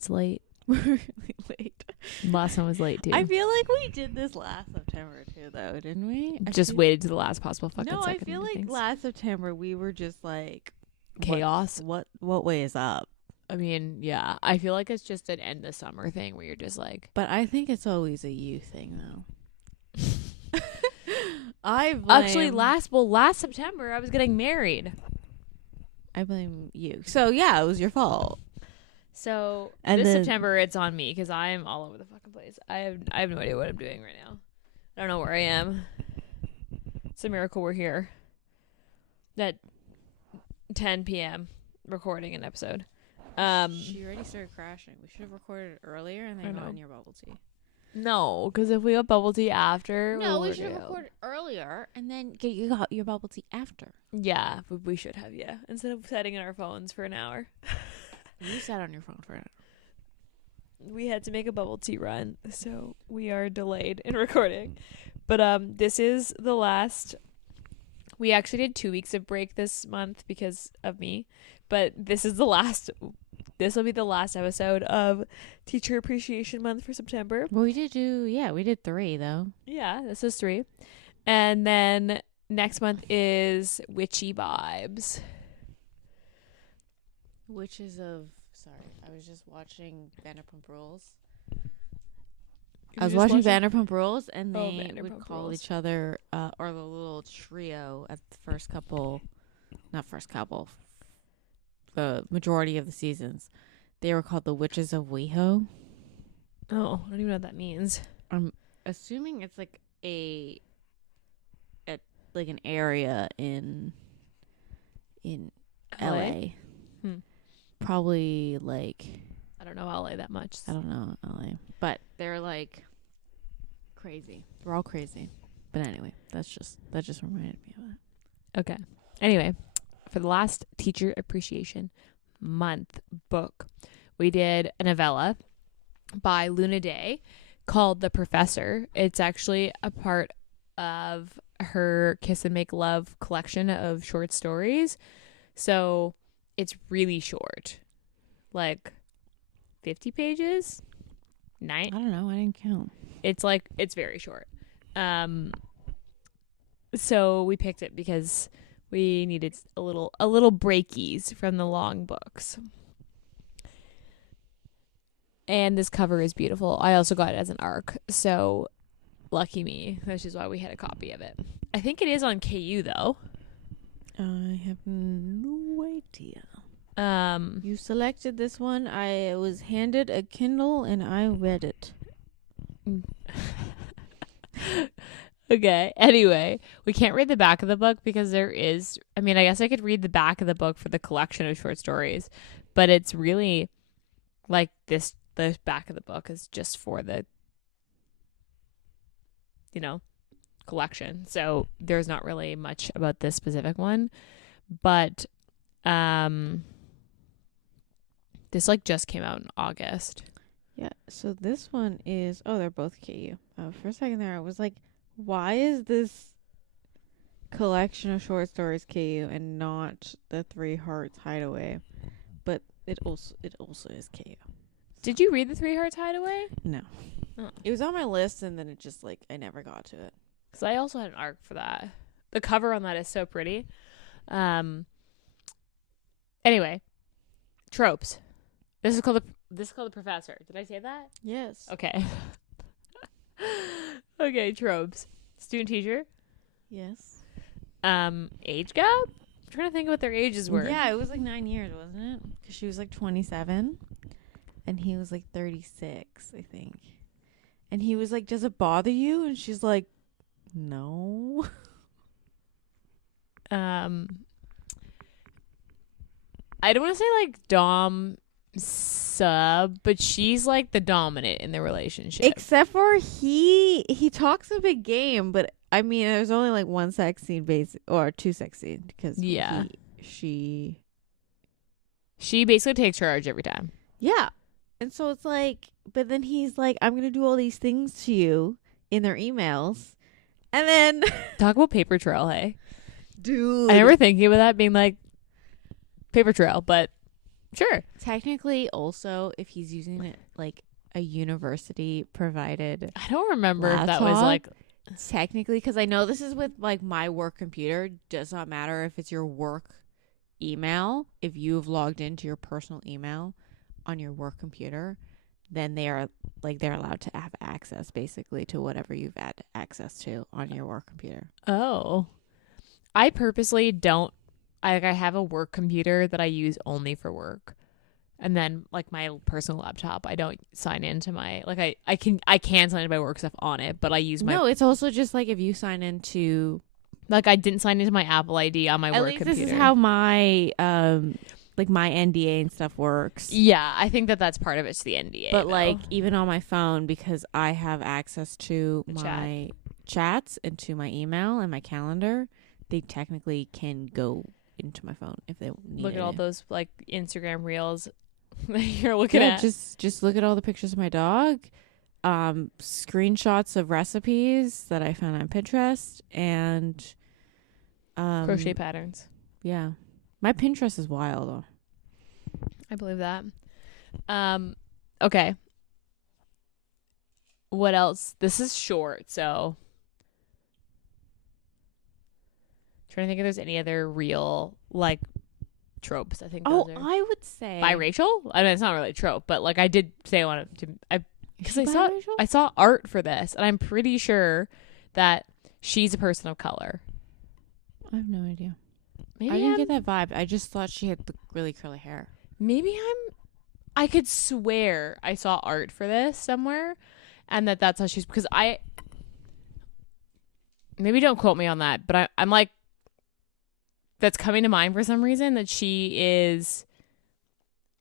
It's late. We're really late. Last one was late too. I feel like we did this last September too, though, didn't we? Just waited to the last possible fucking No, second. I feel like last September we were just like chaos. What way is up? I mean, yeah. I feel like it's just an end of summer thing where you're just like. But I think it's always a you thing, though. Actually last September I was getting married. I blame you. So yeah, it was your fault. So this September it's on me because I'm all over the fucking place. I have no idea what I'm doing right now. I don't know where I am. It's a miracle we're here at 10 p.m. recording an episode. She already started crashing. We should have recorded it earlier and then gotten your bubble tea. No, because if we got bubble tea after, no, we should have recorded earlier and then get your bubble tea after. Yeah, we should have. Yeah, instead of sitting in our phones for an hour. You sat on your phone for an hour. We had to make a bubble tea run, so we are delayed in recording. But this is the last. We actually did 2 weeks of break this month because of me, but this is the last. This will be the last episode of Teacher Appreciation Month for September. Well, we did 3 though. Yeah, this is 3, and then next month is Witchy Vibes. I was just watching Vanderpump Rules. Vanderpump Rules, and they would call each other, or the little trio at the the majority of the seasons, they were called the Witches of WeHo. Oh, I don't even know what that means. I'm assuming it's like an area in LA. Probably like, I don't know LA that much. I don't know LA, but they're like crazy. They're all crazy. But anyway, that just reminded me of that. Okay. Anyway, for the last Teacher Appreciation Month book, we did a novella by Luna Day called The Professor. It's actually a part of her Kiss and Make Love collection of short stories. So it's really short, like 50 pages. I don't know. I didn't count. It's very short. So we picked it because we needed a little breakies from the long books. And this cover is beautiful. I also got it as an ARC, so lucky me. Which is why we had a copy of it. I think it is on KU though. I have no idea. You selected this one. I was handed a Kindle and I read it. Okay. Anyway, we can't read the back of the book because I guess I could read the back of the book for the collection of short stories, but it's really like this. The back of the book is just for the, collection. So there's not really much about this specific one, but this just came out in August. Yeah. So this one is, they're both KU. For a second there, I was like, why is this collection of short stories KU and not the Three Hearts Hideaway? But it also is KU. Did you read the Three Hearts Hideaway? No. Oh. It was on my list and then it just I never got to it. Because I also had an ARC for that. The cover on that is so pretty. Anyway, tropes. This is called The Professor. Did I say that? Yes. Okay. Okay, tropes. Student teacher. Yes. Age gap? I'm trying to think what their ages were. Yeah, it was 9 years, wasn't it? Because she was 27 and he was 36, I think. And he was does it bother you? And she's like, no. I don't want to say dom sub, but she's the dominant in the relationship. Except for he talks a big game, but I mean there's only one sex scene or two sex scenes because she basically takes charge every time. Yeah. And so it's but then he's I'm gonna do all these things to you in their emails, and then talk about paper trail, hey, dude. I remember thinking about that being paper trail, but Sure. Technically, also, if he's using it like a university provided, I don't remember laptop, if that was like technically, because I know this is with like my work computer. Does not matter if it's your work email. If you've logged into your personal email on your work computer, then they're allowed to have access basically to whatever you've had access to on your work computer. Oh. I purposely don't I have a work computer that I use only for work. And then like my personal laptop, I don't sign into my like I can sign into my work stuff on it, but I use my No, it's also just like if you sign into like I didn't sign into my Apple ID on my at work least computer. this is how my like my NDA and stuff works. Yeah, I think that's part of it's the NDA. But though. like even on my phone, because I have access to The my chats and to my email and my calendar, they technically can go into my phone if they need look it. at all those like Instagram reels that you're looking at. Just look at all the pictures of my dog, screenshots of recipes that I found on Pinterest, and Crochet patterns. Yeah, my Pinterest is wild though. I believe that. Okay. What else? This is short, so trying to think if there's any other real like tropes. I think. Oh, those are I would say biracial. I mean, it's not really a trope, but like I did say I wanted to. Because biracial? I saw art for this, and I'm pretty sure that she's a person of color. I have no idea. Maybe I didn't get that vibe. I just thought she had the really curly hair. Maybe I could swear I saw art for this somewhere, and that's how she's because I. Maybe don't quote me on that, but I'm like. That's coming to mind for some reason that she is.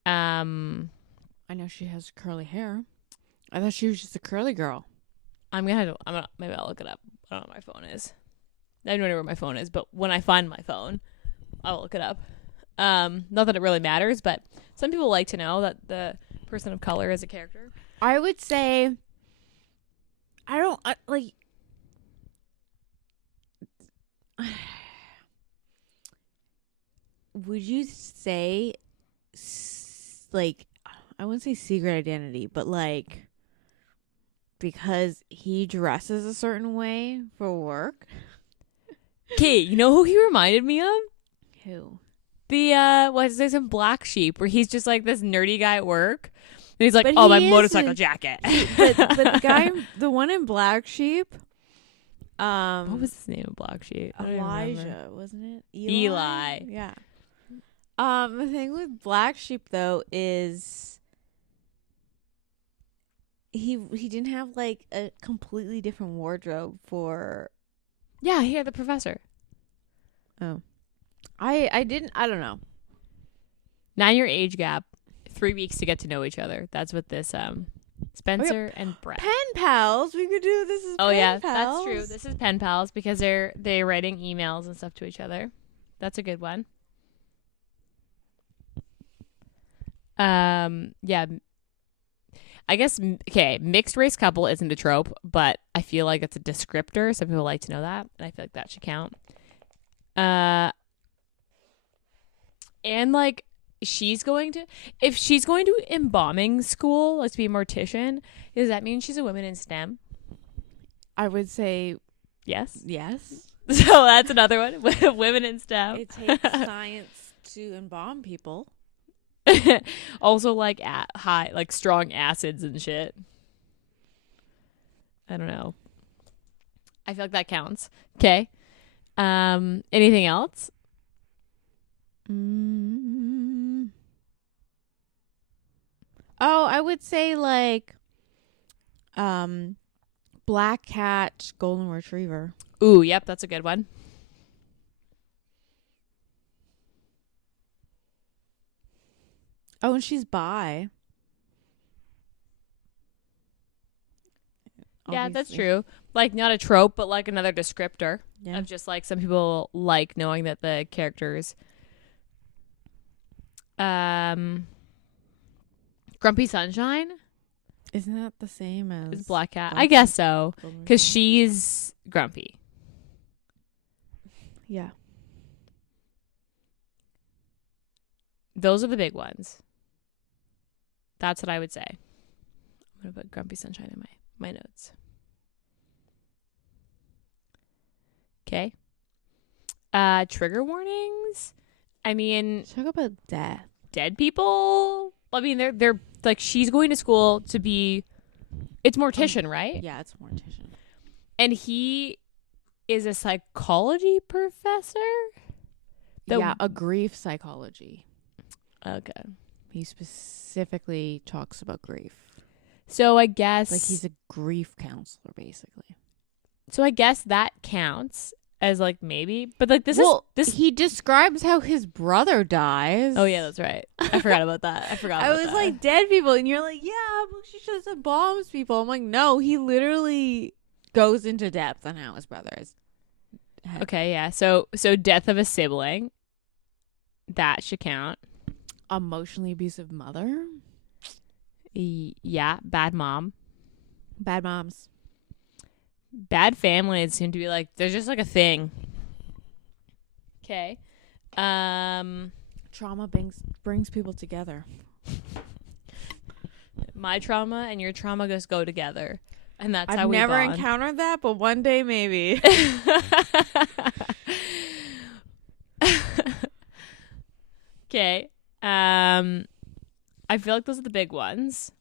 I know she has curly hair. I thought she was just a curly girl. Maybe I'll look it up. I don't know what my phone is. I don't know where my phone is, but when I find my phone, I'll look it up. Not that it really matters, but some people like to know that the person of color is a character. I would say, would you say, like, I wouldn't say secret identity, but like, because he dresses a certain way for work? Okay, you know who he reminded me of? Who? The what's his name? Black Sheep, where he's just like this nerdy guy at work, and he's like, But "Oh, my he is motorcycle jacket." But the guy, the one in Black Sheep, what was his name of Black Sheep? I don't even remember. Elijah, wasn't it? Eli. Yeah. The thing with Black Sheep though is he didn't have like a completely different wardrobe for. Yeah, he had the professor. Oh, I didn't. I don't know. 9-year age gap, 3 weeks to get to know each other. That's what this Spencer and Brett. Pen pals. We could do this as Oh pen yeah, pals. that's true. This is pen pals because they're writing emails and stuff to each other. That's a good one. Yeah. I guess mixed race couple isn't a trope, but I feel like it's a descriptor. Some people like to know that, and I feel like that should count. And like if she's going to embalming school, like to be a mortician, does that mean she's a woman in STEM? I would say Yes. yes. So that's another one. Women in STEM. It takes science to embalm people. Also like high, like strong acids and shit. I don't know. I feel like that counts. Okay. Anything else? Oh, I would say like black cat, golden retriever. Ooh, yep, that's a good one. Oh, and she's bi. Yeah, that's Obviously. true. Like not a trope, but like another descriptor Yeah. of just like some people like knowing that the characters Grumpy Sunshine Isn't that the same as is Black Cat. Black I guess so, Golden because Retriever? she's grumpy. Yeah. those are the big ones. That's what I would say. I'm going to put Grumpy Sunshine in my notes. Okay. Trigger warnings. I mean, talk about death. Dead people. I mean, they're like, she's going to school to be, it's mortician, right? Yeah, it's mortician. And he is a psychology professor? Yeah, a grief psychology. Okay. He specifically talks about grief. So I guess, like, he's a grief counselor, basically. So I guess that counts as, like, maybe. But, like, this. He describes how his brother dies. Oh, yeah, that's right. I forgot about that. I was like, dead people. And you're like, yeah, but she just bombs people. I'm like, no, he literally goes into depth on how his brother is. Okay, yeah. So death of a sibling. That should count. Emotionally abusive mother. Yeah. Bad mom. Bad moms. Bad families seem to be like, there's just like a thing. Okay. Trauma brings people together. My trauma and your trauma just go together. And that's how I've we never bond. encountered that, but one day maybe. Okay. I feel like those are the big ones.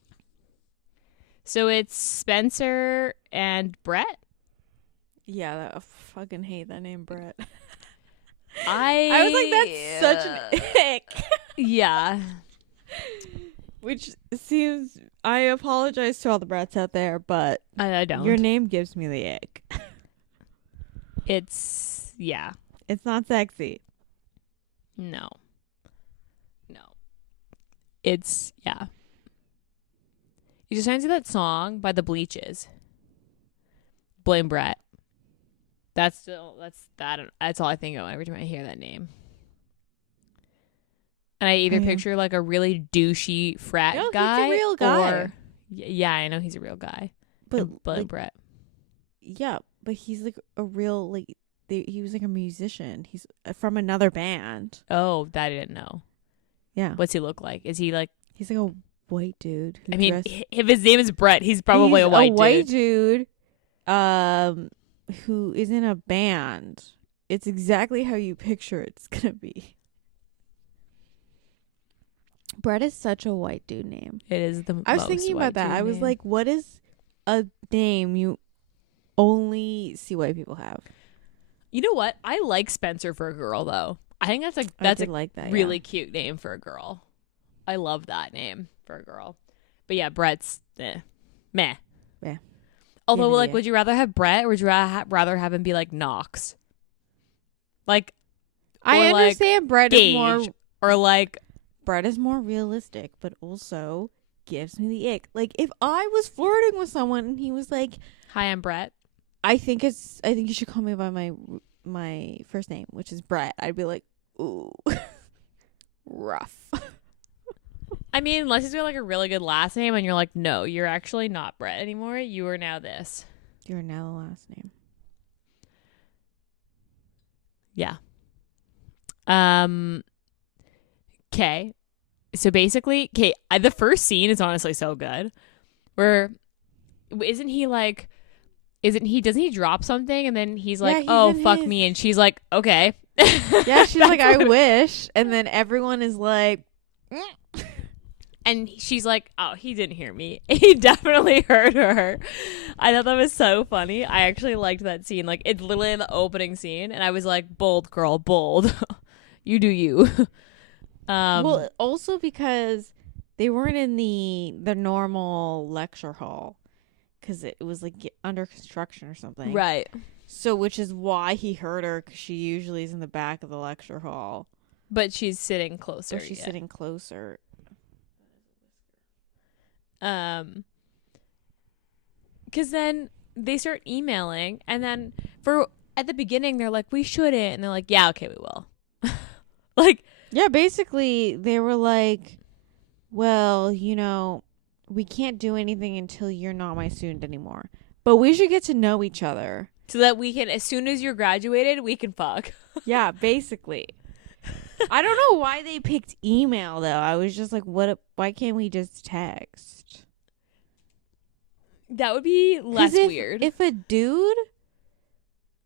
So it's Spencer and Brett. Yeah, I fucking hate that name, Brett. I was like, that's such an ick. Yeah. Which seems, I apologize to all the Bretts out there, but I don't. Your name gives me the ick. It's, yeah. It's not sexy. No. It's, yeah. You just reminds me of that song by the Bleaches. Blame Brett. That's all I think of every time I hear that name. And I either picture like a really douchey frat guy. He's a real guy. Or, yeah, I know he's a real guy. But Blame like, Brett. Yeah, but he's like a real, like, he was like a musician. He's from another band. Oh, that I didn't know. Yeah. What's he look like? Is he like... He's like a white dude. I mean, if his name is Brett, he's probably a white dude. Who is in a band. It's exactly how you picture it's gonna be. Brett is such a white dude name. It is the I was thinking about that. I was like, what is a name you only see white people have? You know what? I like Spencer for a girl, though. I think that's a really cute name for a girl. I love that name for a girl. But yeah, Brett's meh. Yeah. Although, like, would you rather have Brett or would you rather have him be like Knox? Like, I understand like Brett Gage, is more, or like Brett is more realistic, but also gives me the ick. Like, if I was flirting with someone and he was like, "Hi, I'm Brett," I think you should call me by my first name, which is Brett. I'd be like, ooh, rough. I mean, unless he's got like a really good last name and you're like, no, you're actually not Brett anymore. You are now this. You're now the last name. Yeah. Okay. So basically, the first scene is honestly so good. Where doesn't he drop something and then he's like, oh, fuck me. And she's like, okay. Yeah, she's like, I wish. And then everyone is like, and she's like, oh, he didn't hear me. He definitely heard her. I thought that was so funny. I actually liked that scene. Like, it's literally in the opening scene. And I was like, bold, girl, bold. You do you. Well, also because they weren't in the normal lecture hall. Because it was like under construction or something. Right. So, which is why he heard her. Because she usually is in the back of the lecture hall. But she's sitting closer. Sitting closer. Because then they start emailing, and then at the beginning they're like, we shouldn't, and they're like, yeah, okay, we will. Like, yeah, basically they were like, well, we can't do anything until you're not my student anymore, but we should get to know each other so that we can, as soon as you're graduated, we can fuck. Yeah, basically. I don't know why they picked email though. I was just like, why can't we just text? That would be less weird. If a dude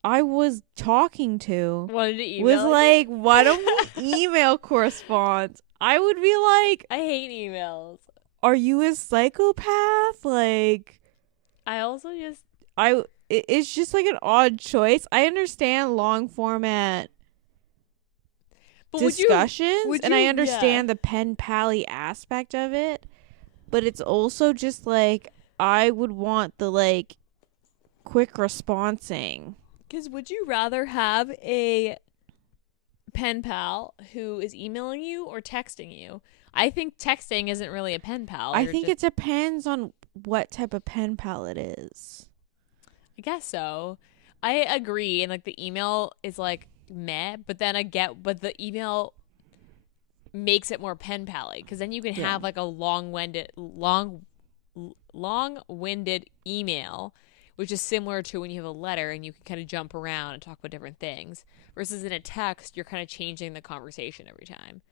I was talking to wanted to email was like, why don't we email correspond? I would be like, I hate emails. Are you a psychopath? Like, I also just it's just like an odd choice. I understand long format discussions, and I understand the pen pally aspect of it, but it's also just like I would want the like quick responsing. Because would you rather have a pen pal who is emailing you or texting you? I think texting isn't really a pen pal. I think it depends on what type of pen pal it is. I guess so. I agree. And like the email is like meh, but then but the email makes it more pen pally because then you can have like a long-winded email, which is similar to when you have a letter and you can kind of jump around and talk about different things. Versus in a text, you're kind of changing the conversation every time.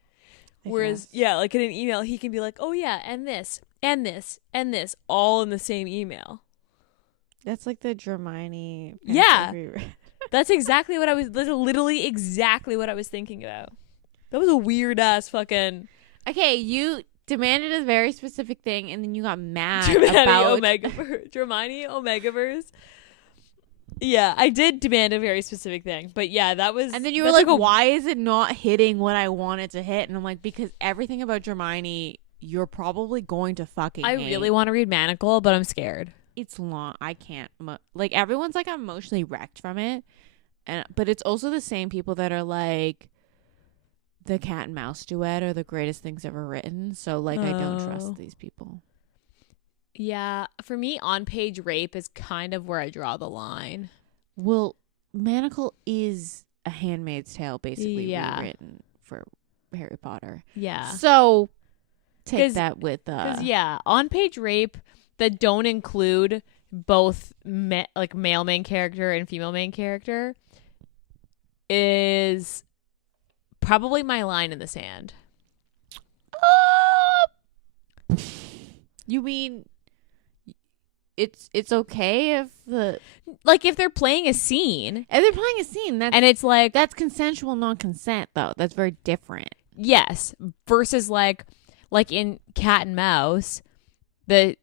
Whereas, like in an email, he can be like, oh yeah, and this, and this, and this, all in the same email. That's like the Hermione. Yeah. That's exactly what that's literally exactly what I was thinking about. That was a weird ass fucking. Okay, you demanded a very specific thing and then you got mad about Hermione Omegaverse. Yeah, I did demand a very specific thing, but yeah, that was. And then you were like, "Why is it not hitting what I wanted to hit?" And I'm like, "Because everything about Hermione, you're probably going to fucking." I really want to read Manacle, but I'm scared. It's long. I can't. Like everyone's like emotionally wrecked from it, but it's also the same people that are like, the cat and mouse duet are the greatest things ever written. So like, I don't trust these people. Yeah, for me, on-page rape is kind of where I draw the line. Well, Manacle is a Handmaid's Tale, basically rewritten for Harry Potter. Yeah. So take that with on-page rape that don't include both like male main character and female main character is probably my line in the sand. You mean it's okay if if they're playing a scene and it's like that's consensual non-consent though, that's very different. Yes, versus like in Cat and Mouse, the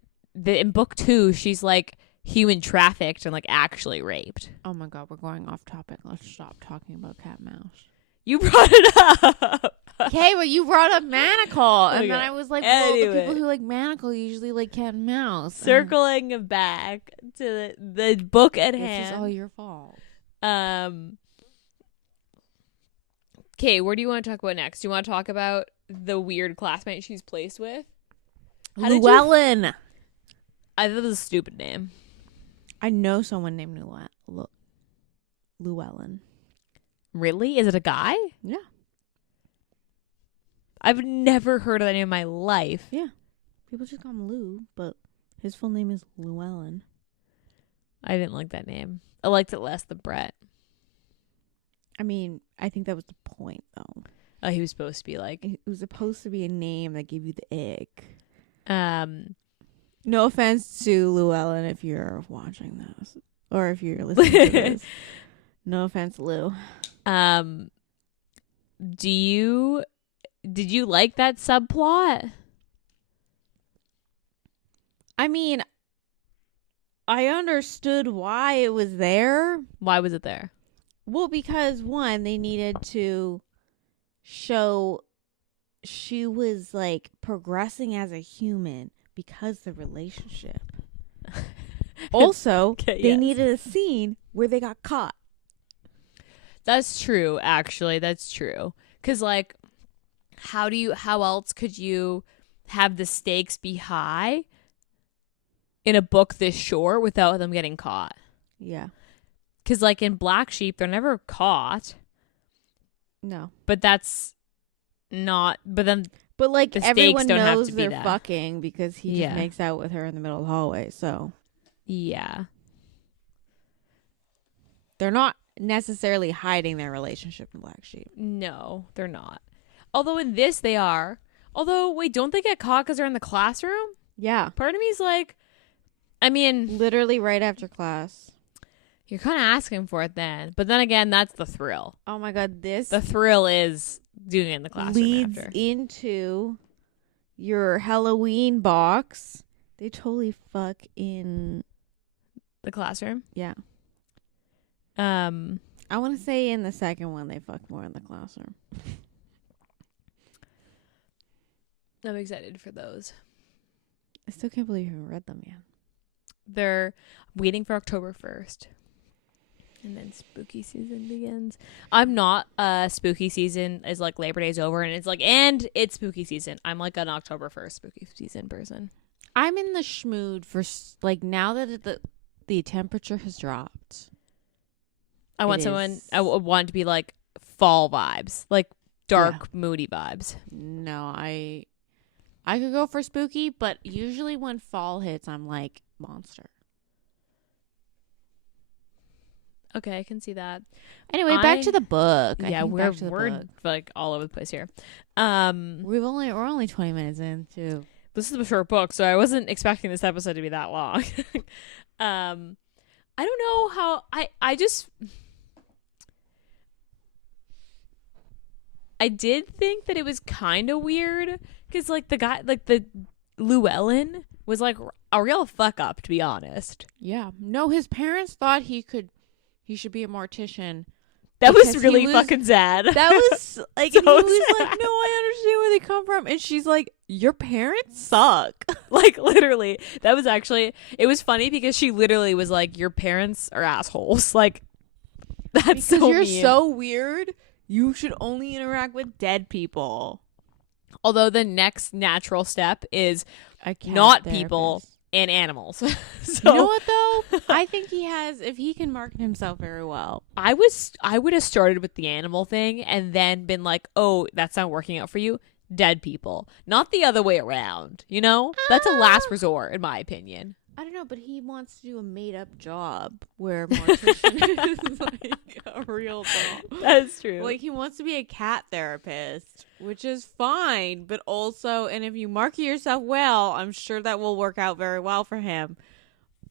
in book 2 she's like human trafficked and like actually raped. Oh my god, we're going off topic. Let's stop talking about Cat and Mouse. You brought it up. Okay, but you brought up Manacle, and then I was like, well, anyway. the people who like Manacle usually like Cat and Mouse. Circling back to the book at hand. This is all your fault. Okay, where do you want to talk about next? Do you want to talk about the weird classmate she's placed with? Llewellyn. I thought it was a stupid name. I know someone named Llewellyn. Really? Is it a guy? Yeah. I've never heard of that name in my life. Yeah. People just call him Lou, but his full name is Llewellyn. I didn't like that name. I liked it less than Brett. I mean, I think that was the point, though. Oh, he was supposed to be like... It was supposed to be a name that gave you the ick. No offense to Llewellyn if you're watching this. Or if you're listening to this. No offense, Lou. Did you like that subplot? I mean, I understood why it was there. Why was it there? Well, because one, they needed to show she was like progressing as a human because of the relationship. Also, they needed a scene where they got caught. That's true, actually. That's true. Because, like, how else could you have the stakes be high in a book this short without them getting caught? Yeah. Because, like, in Black Sheep, they're never caught. No. But that's not... But like, the everyone don't knows have to be they're that. fucking because he just makes out with her in the middle of the hallway, so... Yeah. They're not necessarily hiding their relationship in Black Sheep. No, they're not. Although in this they are. Although, wait, don't they get caught because they're in the classroom? Yeah. Part of me is like, I mean, literally right after class. you're kind of asking for it then. But then again, that's the thrill. Oh my God, this The thrill is doing it in the classroom leads after. into your Halloween box. They totally fuck in The classroom? Yeah. I want to say in the second one they fuck more in the classroom. I'm excited for those. I still can't believe you haven't read them yet. They're waiting for October 1st. And then spooky season begins. I'm not spooky season is like Labor Day's over and it's spooky season. I'm like an October 1st spooky season person. I'm in the schmood for like now that the temperature has dropped. I want it to be like fall vibes, like dark, moody vibes. No, I could go for spooky, but usually when fall hits, I'm like monster. Okay, I can see that. Anyway, back to the book. We're like all over the place here. We're only 20 minutes into. This is a short book, so I wasn't expecting this episode to be that long. I don't know how I did think that it was kind of weird because like the guy, like the Llewellyn was like a real fuck up, to be honest. Yeah. No, his parents thought he should be a mortician. That was really fucking sad. That was like, So and he was sad. like, no, I understand where they come from. And she's like, your parents suck. Like literally, that was actually, it was funny because she literally was like, your parents are assholes. Like that's because so you're mean. so weird. You should only interact with dead people. Although the next natural step is A cat not therapist. people and animals. You know what though? I think if he can market himself very well. I would have started with the animal thing and then been like, oh, that's not working out for you. Dead people, not the other way around. You know, that's a last resort, in my opinion. I don't know, but he wants to do a made-up job where mortician is like a real job. That's true. Like he wants to be a cat therapist, which is fine, but also, and if you market yourself well, I'm sure that will work out very well for him.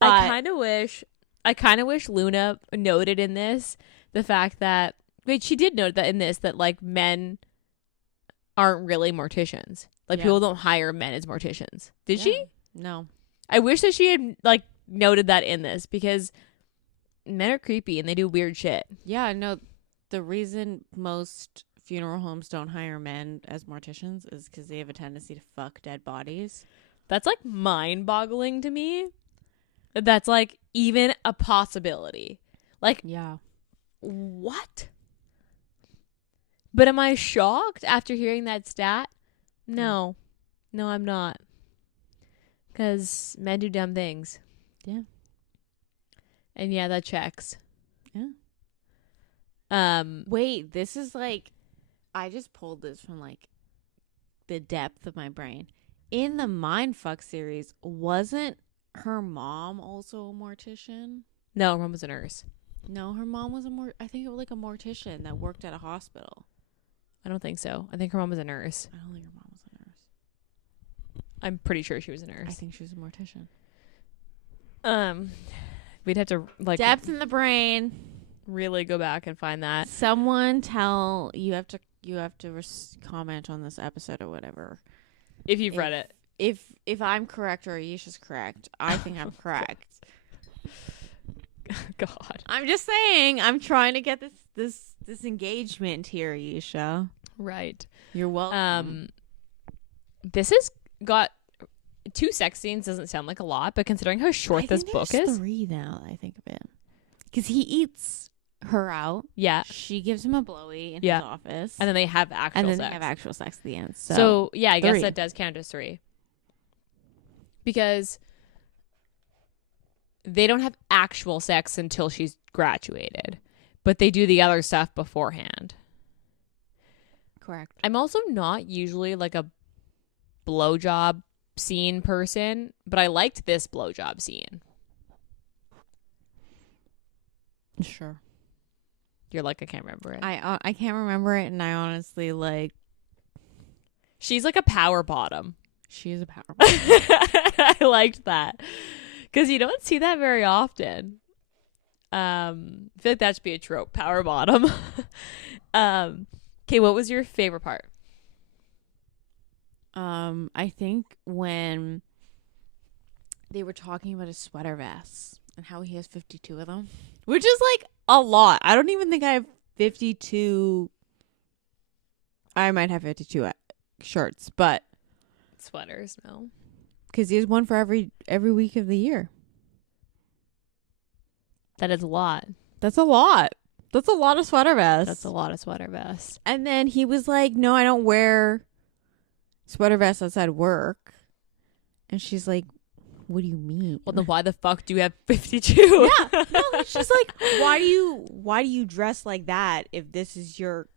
I kind of wish Luna noted in this the fact that, wait, she did note that in this that like men aren't really morticians. Like people don't hire men as morticians. Did she? No. I wish that she had like noted that in this because men are creepy and they do weird shit. Yeah, no. The reason most funeral homes don't hire men as morticians is because they have a tendency to fuck dead bodies. That's like mind-boggling to me. That's like even a possibility. Like, yeah, what? But am I shocked after hearing that stat? No, I'm not. Because men do dumb things. Yeah. And yeah, that checks. Yeah. Wait, this is like, I just pulled this from like the depth of my brain. In the Mindfuck series, wasn't her mom also a mortician? No, her mom was a nurse. No, her mom was I think it was like a mortician that worked at a hospital. I don't think so. I think her mom was a nurse. I don't think her mom was a nurse. I'm pretty sure she was a nurse. I think she was a mortician. We'd have to like Depth in the brain. Really go back and find that. Someone tell you have to comment on this episode or whatever. If you've read it. If I'm correct or Ayesha's correct, I think I'm correct. God. I'm just saying. I'm trying to get this engagement here, Ayesha. Right. You're welcome. This has got 2 sex scenes. Doesn't sound like a lot, but considering how short this book is, 3 now that I think of it, because he eats her out. Yeah. She gives him a blowy in his office, and then they have actual sex. At the end. So yeah, I 3. guess that does count as 3 because they don't have actual sex until she's graduated, but they do the other stuff beforehand. Correct. I'm also not usually like a blowjob scene person, but I liked this blowjob scene. Sure. You're like, I can't remember it. I can't remember it, and I honestly like. She's like a power bottom. She is a power. I liked that because you don't see that very often. I feel like that should be a trope. Power bottom. Okay, what was your favorite part? I think when they were talking about his sweater vests and how he has 52 of them, which is like a lot. I don't even think I have 52. I might have 52 shirts, but Sweaters, no. because he has one for every week of the year. That is a lot. That's a lot. That's a lot of sweater vests. That's a lot of sweater vests. And then he was like, "No, I don't wear sweater vests outside work." And she's like, "What do you mean?" Well, then why the fuck do you have 52? Yeah. No, it's just like, why do you dress like that if this is your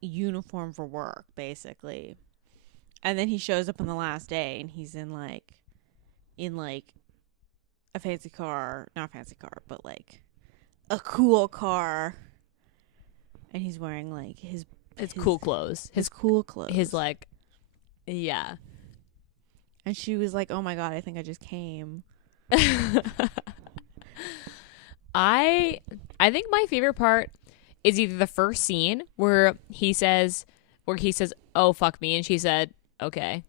uniform for work, basically? And then he shows up on the last day and he's in like a fancy car, not fancy car, but like a cool car. And he's wearing like his cool clothes. His cool clothes. His like, yeah. And she was like, "Oh my God, I think I just came." I think my favorite part is either the first scene where he says, "Oh fuck me," and she said, "Okay."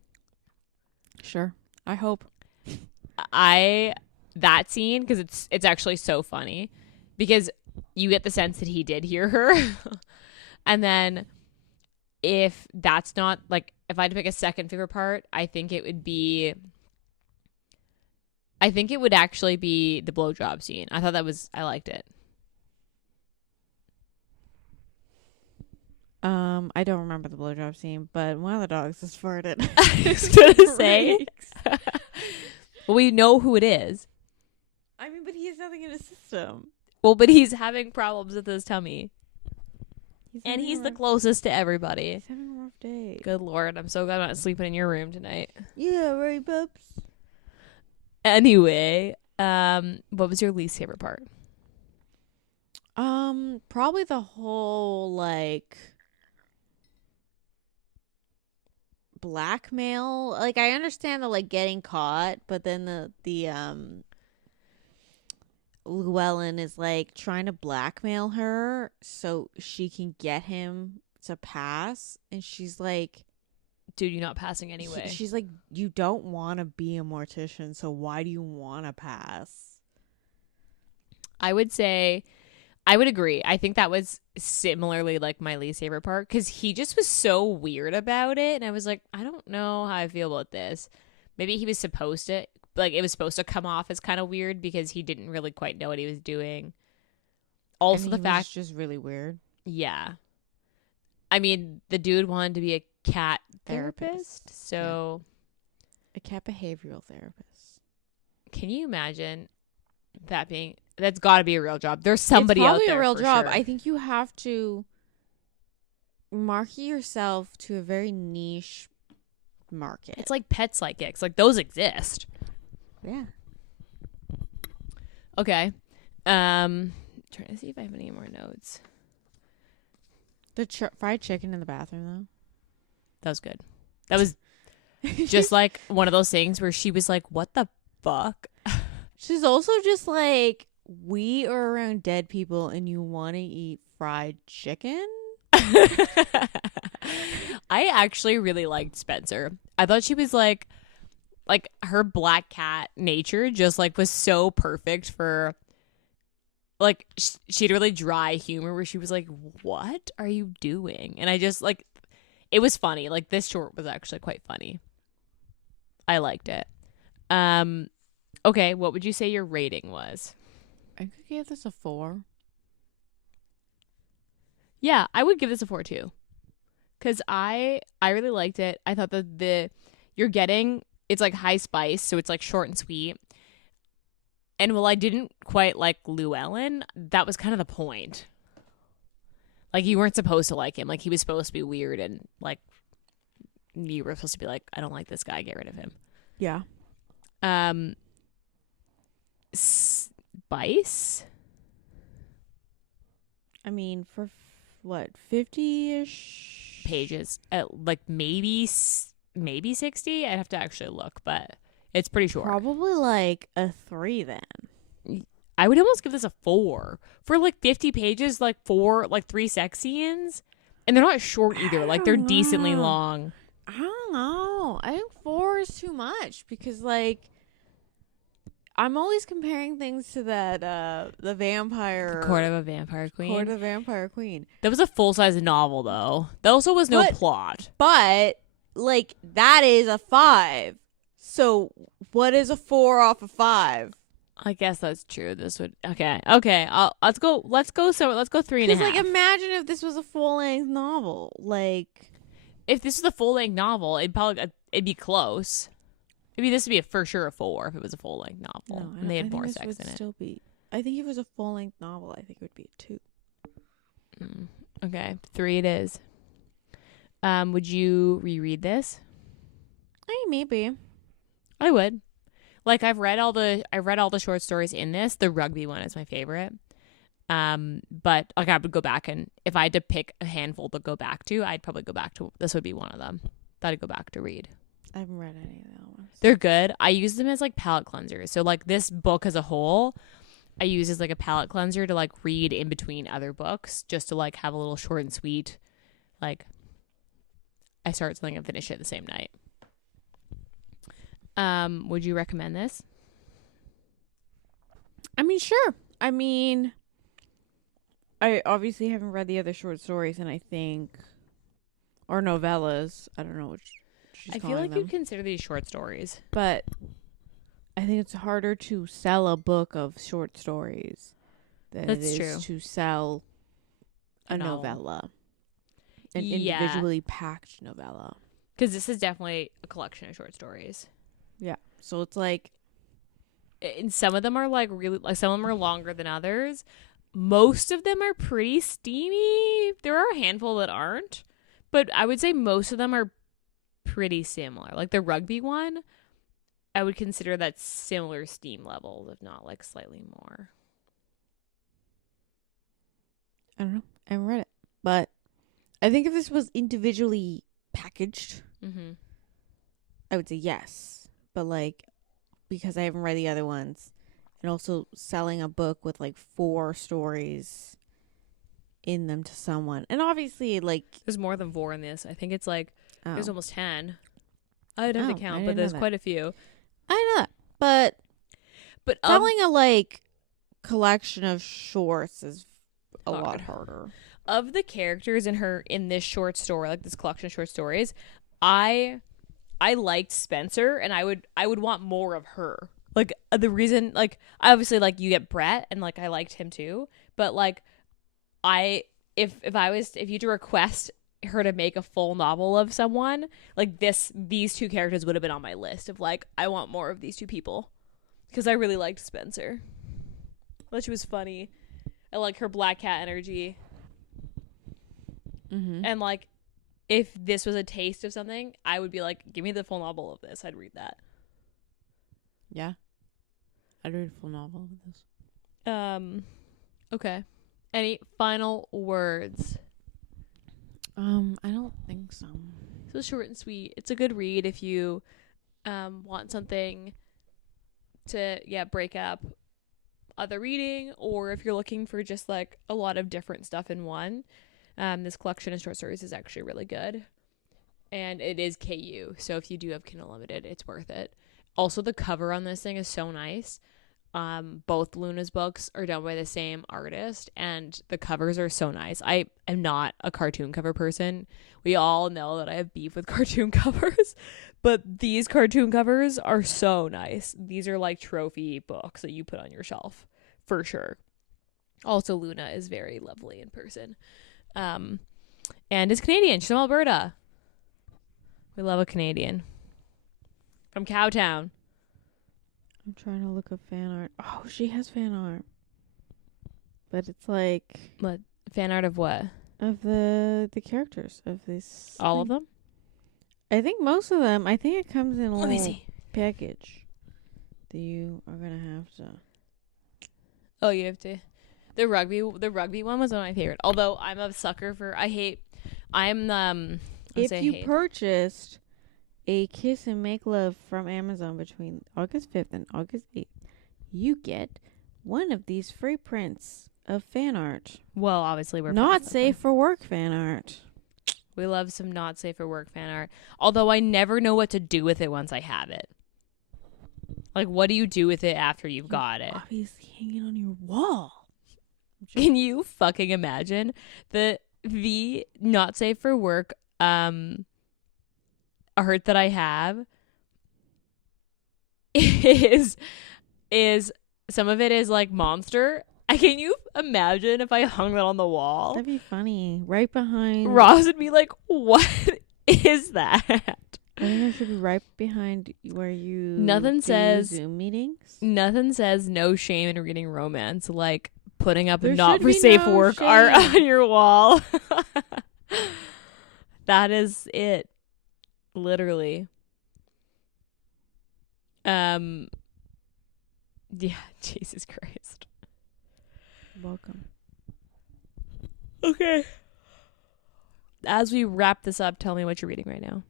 Sure. I hope. That scene, because it's actually so funny because you get the sense that he did hear her. And then if that's not like, if I had to pick a second favorite part, I think it would actually be the blowjob scene. I liked it. I don't remember the blowjob scene, but one of the dogs just farted. I was gonna say. Well, we know who it is. I mean, but he has nothing in his system. Well, but he's having problems with his tummy. And he's the closest to everybody. He's having a rough day. Good Lord, I'm so glad I'm not sleeping in your room tonight. Yeah, right, Bubs. Anyway, what was your least favorite part? Probably the whole like blackmail. Like, I understand the like getting caught, but then the Llewellyn is like trying to blackmail her so she can get him to pass, and she's like, "Dude, you're not passing anyway." She's like, "You don't want to be a mortician, so why do you want to pass?" I would say, I would agree. I think that was similarly like my least favorite part because he just was so weird about it, and I was like, I don't know how I feel about this. Maybe he was supposed to, like, it was supposed to come off as kind of weird because he didn't really quite know what he was doing. Also, the fact, just really weird. Yeah. I mean, the dude wanted to be a cat therapist, so a cat behavioral therapist. Can you imagine that being? That's got to be a real job. There's somebody out there. It's probably a real job. Sure. I think you have to market yourself to a very niche market. It's like pet psychics. Like, those exist. Yeah. Okay. Trying to see if I have any more notes. The fried chicken in the bathroom, though. That was good. That was just like one of those things where she was like, "What the fuck?" She's also just like, "We are around dead people and you want to eat fried chicken?" I actually really liked Spencer. I thought she was like her black cat nature just like was so perfect for like she had really dry humor where she was like, "What are you doing?" And I just like, it was funny. Like, this short was actually quite funny. I liked it. Okay, what would you say your rating was? I could give this a 4. Yeah, I would give this a 4 too. Cause I really liked it. I thought that it's like high spice, so it's like short and sweet. And while I didn't quite like Llewellyn, that was kind of the point. Like, you weren't supposed to like him. Like, he was supposed to be weird and like you were supposed to be like, I don't like this guy, get rid of him. Yeah. Spice? I mean, for what, 50-ish pages. At like maybe 60. I'd have to actually look, but it's pretty short. Probably like a 3 then. I would almost give this a 4 for like 50 pages. Like 3 sex scenes, and they're not short either. Like they're decently long. I don't know. I think 4 is too much because like I'm always comparing things to that the vampire Court of a Vampire Queen. Court of a Vampire Queen. That was a full-size novel though. There also was no plot. But like that is a 5. So what is a 4 off of 5? I guess that's true. This would okay. Let's go 3.5. Because like imagine if this was a full-length novel. Like if this was a full-length novel, it'd be close. Maybe this would be for sure a 4 if it was a full-length novel and they had more sex in it. I think if it was a full-length novel, I think it would be a 2. Okay, 3 it is. Would you reread this? Maybe. I would. Like I read all the short stories in this. The rugby one is my favorite. But like I would go back, and if I had to pick a handful to go back to, I'd probably go back to this. Would be one of them that I'd go back to read. I haven't read any of that ones. They're good. I use them as like palate cleansers. So like this book as a whole, I use as like a palate cleanser to like read in between other books, just to like have a little short and sweet. Like I start something and finish it the same night. Would you recommend this? I mean, sure. I mean, I obviously haven't read the other short stories, and I think, or novellas. I don't know what she's I calling feel like them. you'd consider these short stories, But I think it's harder to sell a book of short stories than That's it is true. to sell a novel. novella, an Yeah. individually packed novella. Because this is definitely a collection of short stories. Yeah. So it's like, And some of them are like really, like some of them are longer than others. Most of them are pretty steamy. There are a handful that aren't, but I would say most of them are pretty similar. Like the rugby one, I would consider that similar steam levels, if not like slightly more. I don't know. I haven't read it. But I think if this was individually packaged, I would say yes. But like, because I haven't read the other ones, and also selling a book with like 4 stories in them to someone, and obviously like There's more than 4 in this. I think it's like there's oh, almost 10. I don't have to I count, didn't but there's know that. quite a few. I know that, but But selling a like collection of shorts is a Hard. lot harder. Of the characters in this short story, like this collection of short stories, I liked Spencer, and I would want more of her. Like the reason, like obviously, like you get Brett, and like I liked him too, but like if you had to request her to make a full novel of someone, like these 2 characters would have been on my list of like I want more of these 2 people, because I really liked Spencer. I thought she was funny. I like her black cat energy. And like if this was a taste of something, I would be like, give me the full novel of this. I'd read that. Yeah, I'd read a full novel of this. Okay. Any final words? I don't think so. So short and sweet. It's a good read if you want something to break up other reading, or if you're looking for just like a lot of different stuff in one. This collection of short stories is actually really good, and it is KU, so if you do have Kindle Unlimited, it's worth it. Also, the cover on this thing is so nice. Both Luna's books are done by the same artist, and the covers are so nice. I am not a cartoon cover person. We all know that I have beef with cartoon covers, but these cartoon covers are so nice. These are like trophy books that you put on your shelf for sure. Also, Luna is very lovely in person. And is Canadian. She's from Alberta. We love a Canadian. From Cowtown. I'm trying to look up fan art. Oh, she has fan art. But it's like What? Fan art of what? of the characters of this. All of them? I think most of them. I think it comes in a Let me little see. package that you are gonna have to. Oh, you have to. The rugby one was one of my favorite. Although I'm a sucker for, I hate I'm if you purchased a Kiss and Make Love from Amazon between August 5th and August 8th, you get one of these free prints of fan art. Well, obviously we're not safe for work fan art. We love some not safe for work fan art. Although I never know what to do with it once I have it. Like, what do you do with it after you've got it? Obviously hang it on your wall. Can you fucking imagine the not safe for work art that I have is some of it is like monster. Can you imagine if I hung that on the wall? That'd be funny. Right behind Ross would be like, what is that? I think it should be right behind where you nothing says Zoom meetings. Nothing says no shame in reading romance like putting up there not for safe work art on your wall. That is it. Literally. Yeah, Jesus Christ. Welcome. Okay. As we wrap this up, tell me what you're reading right now.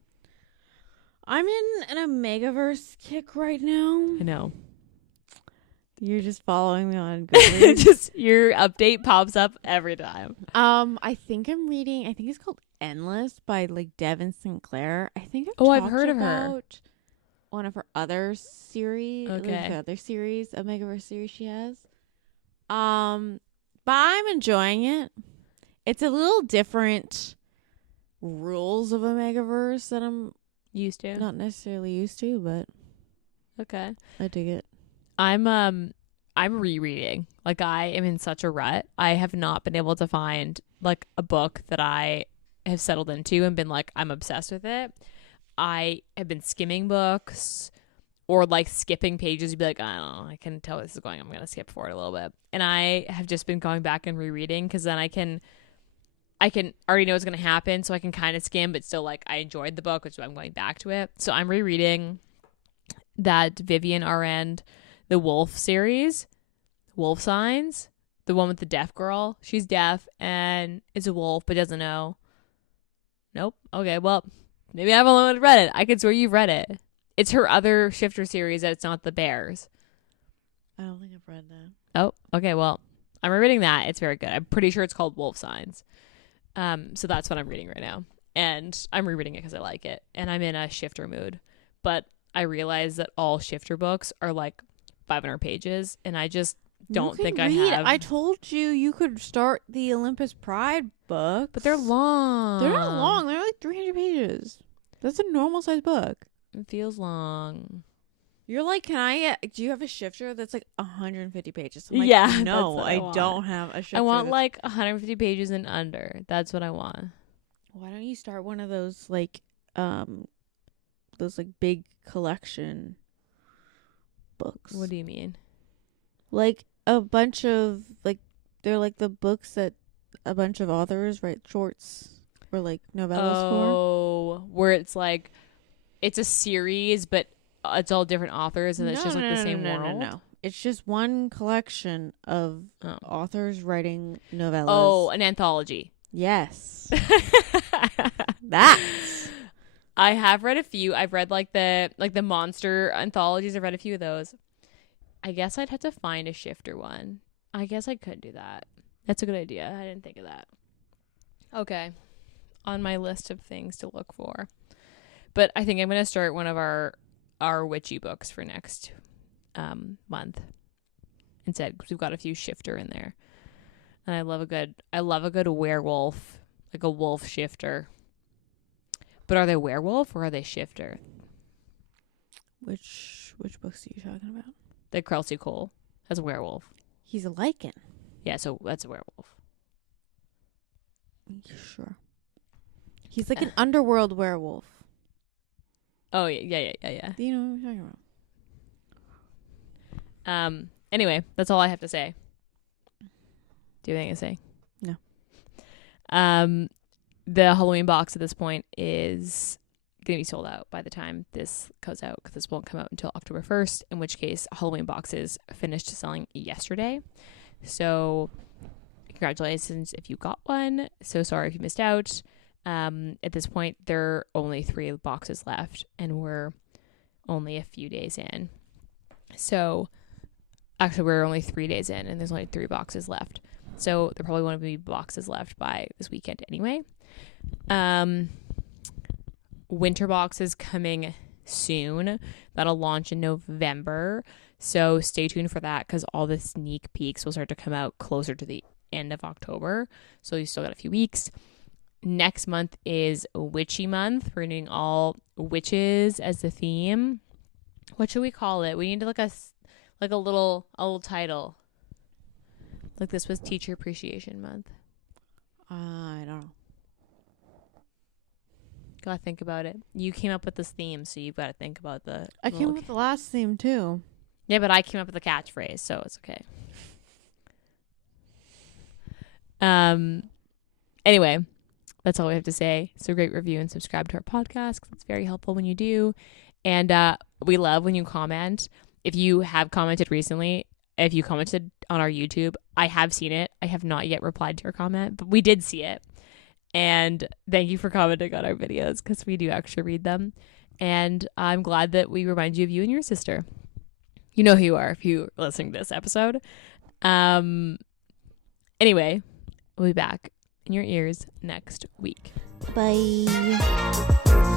I'm in an Omegaverse kick right now. I know. You're just following me on Goodreads. Just your update pops up every time. I think I'm reading, I think it's called Endless by like Devin Sinclair. I think I've heard of her. One of her other series. Okay. Like the other series, Omegaverse series she has. But I'm enjoying it. It's a little different rules of Omegaverse that I'm used to. Not necessarily used to, but okay. I dig it. I'm rereading. Like, I am in such a rut. I have not been able to find like a book that I have settled into and been like, I'm obsessed with it. I have been skimming books or like skipping pages. You'd be like, I don't know, I can tell where this is going. I'm going to skip forward a little bit. And I have just been going back and rereading because then I can already know what's going to happen. So I can kind of skim, but still like I enjoyed the book, which is why I'm going back to it. So I'm rereading that Vivian Arend, the Wolf series, Wolf Signs, the one with the deaf girl. She's deaf and is a wolf, but doesn't know. Nope. Okay, well, maybe I've only read it. I could swear you've read it. It's her other shifter series that it's not the bears. I don't think I've read that. Oh, okay. Well, I'm reading that. It's very good. I'm pretty sure it's called Wolf Signs. So that's what I'm reading right now. And I'm rereading it because I like it. And I'm in a shifter mood. But I realize that all shifter books are like 500 pages. And I just don't think I have. I told you could start the Olympus Pride book. But they're long. They're not long. They're like 300 pages. That's a normal size book. It feels long. You're like, do you have a shifter that's like 150 pages? I'm like, yeah. No, I don't have a shifter. I want like 150 pages and under. That's what I want. Why don't you start one of those like big collection books? What do you mean? Like a bunch of like, they're like the books that a bunch of authors write shorts or like novellas for. Oh, where it's like, it's a series, but it's all different authors and it's just like the same world? No. It's just one collection of authors writing novellas. Oh, an anthology. Yes. That. I have read a few. I've read like the monster anthologies. I've read a few of those. I guess I'd have to find a shifter one. I guess I could do that. That's a good idea. I didn't think of that. Okay. On my list of things to look for. But I think I'm going to start one of our witchy books for next month instead, because we've got a few shifter in there. And I love a good werewolf, like a wolf shifter. But are they werewolf or are they shifter? Which books are you talking about? The Kelsey Cole as a werewolf. He's a lichen. Yeah, so that's a werewolf. Sure. He's like an underworld werewolf. Oh yeah. Do you know what I'm talking about? Anyway, that's all I have to say. Do you have anything to say? No. The Halloween box at this point is going to be sold out by the time this goes out, because this won't come out until October 1st, in which case Halloween boxes finished selling yesterday. So congratulations if you got one. So sorry if you missed out. At this point, there are only 3 boxes left, and we're only a few days in. So, actually, we're only 3 days in, and there's only 3 boxes left. So, there probably won't be boxes left by this weekend anyway. Winter box is coming soon. That'll launch in November. So, stay tuned for that because all the sneak peeks will start to come out closer to the end of October. So, you still got a few weeks. Next month is Witchy Month. We're doing all witches as the theme. What should we call it? We need to a little title. Like this was Teacher Appreciation Month. I don't know. Gotta think about it. You came up with this theme, so you've got to think about the. I came up with the last theme too. Yeah, but I came up with the catchphrase, so it's okay. Anyway. That's all we have to say. So rate, review, and subscribe to our podcast because it's very helpful when you do. And we love when you comment. If you have commented recently, if you commented on our YouTube, I have seen it. I have not yet replied to your comment, but we did see it. And thank you for commenting on our videos because we do actually read them. And I'm glad that we remind you of you and your sister. You know who you are if you're listening to this episode. Anyway, we'll be back in your ears next week. Bye.